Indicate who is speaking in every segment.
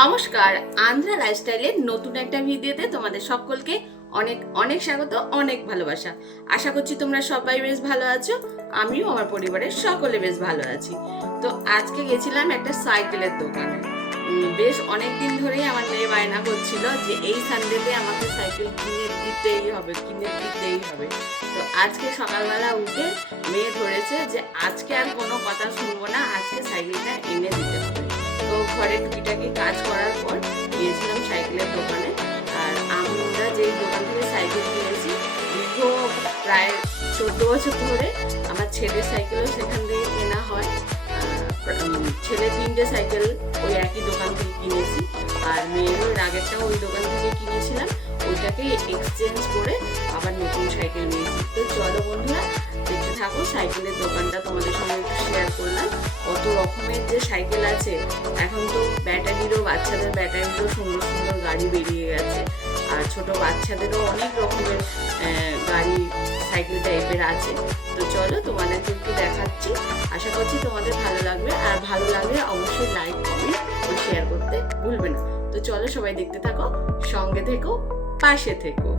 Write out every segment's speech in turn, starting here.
Speaker 1: নমস্কার আন্ধ্রা লাইফস্টাইলের নতুন একটা ভিডিওতে তোমাদের সকলকে অনেক অনেক স্বাগত, অনেক ভালোবাসা। আশা করছি তোমরা সবাই বেশ ভালো আছো, আমিও আমার পরিবারের সকলে বেশ ভালো আছি। তো আজকে গেছিলাম একটা সাইকেলের দোকানে। বেশ অনেক দিন ধরেই আমার মেয়ে বায়না করছিল যে এই সানডেতে আমাকে সাইকেল কিনে দিতেই হবে, কিনে দিতেই হবে। তো আজকে সকালবেলা উঠে মেয়ে ধরেছে যে আজকে আর কোনো কথা শুনব না, আজকে সাইকেলটা এনে ঘরে টুকিটাকি কাজ করার পর গিয়েছিলাম সাইকেলের দোকানে। আর আমরা যেই দোকান থেকে সাইকেল কিনেছি, দীর্ঘ প্রায় চোদ্দ বছর ধরে আমার ছেলের সাইকেলও সেখান থেকে কেনা হয়। ছেলে তিনটে সাইকেল ওই একই দোকান থেকে কিনেছি। আর মেয়েরও এর আগেরটাও ওই দোকান থেকে কিনেছিলাম। ওইটাকে এক্সচেঞ্জ করে আবার নতুন সাইকেল নিয়েছি। তো চলো বন্ধুরা, দেখতে থাকো, সাইকেলের দোকানটা তোমাদের সঙ্গে একটু শেয়ার করলাম। কত রকমের যে সাইকেল আছে, এখন তো ব্যাটারিরও বাচ্চাদের ব্যাটারিরও সুন্দর সুন্দর গাড়ি বেরিয়ে গেছে। আর ছোট বাচ্চাদেরও অনেক রকমের গাড়ি সাইকেল টাইপের আছে। তো চলো তোমাদেরকে দেখাচ্ছি। আশা করছি তোমাদের ভালো লাগবে। আর ভালো লাগলে অবশ্যই লাইক কমেন্ট ও শেয়ার করতে ভুলবে না। তো চলো সবাই দেখতে থাকো, সঙ্গে থেকো, পাশে থেকো।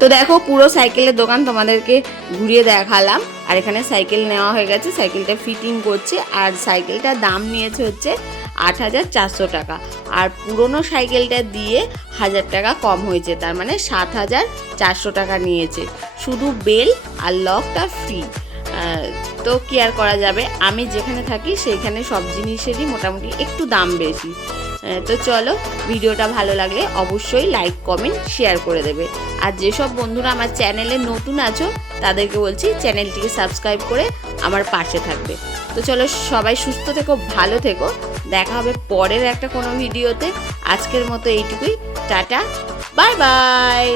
Speaker 1: তো দেখো পুরো সাইকেলের দোকান তোমাদেরকে ঘুরিয়ে দেখালাম। আর এখানে সাইকেল নেওয়া হয়ে গেছে, সাইকেলটা ফিটিং করছে। আর সাইকেলটার দাম নিয়েছে হচ্ছে আট হাজার চারশো টাকা। আর পুরনো সাইকেলটা দিয়ে হাজার টাকা কম হয়েছে, তার মানে সাত হাজার চারশো টাকা নিয়েছে। শুধু বেল আর লকটা ফ্রি। তো কি আর করা যাবে? আমি যেখানে থাকি সেইখানে সব জিনিসেরই মোটামুটি একটু দাম বেশি। তো চলো, ভিডিওটা ভালো লাগলে অবশ্যই লাইক কমেন্ট শেয়ার করে দেবে। আর যেসব বন্ধুরা আমার চ্যানেলে নতুন আছো, তাদেরকে বলছি চ্যানেলটিকে সাবস্ক্রাইব করে আমার পাশে থাকবে। তো চলো, সবাই সুস্থ থেকো, ভালো থেকো। দেখা হবে পরের একটা কোনো ভিডিওতে। আজকের মতো এইটুকুই। Tata bye bye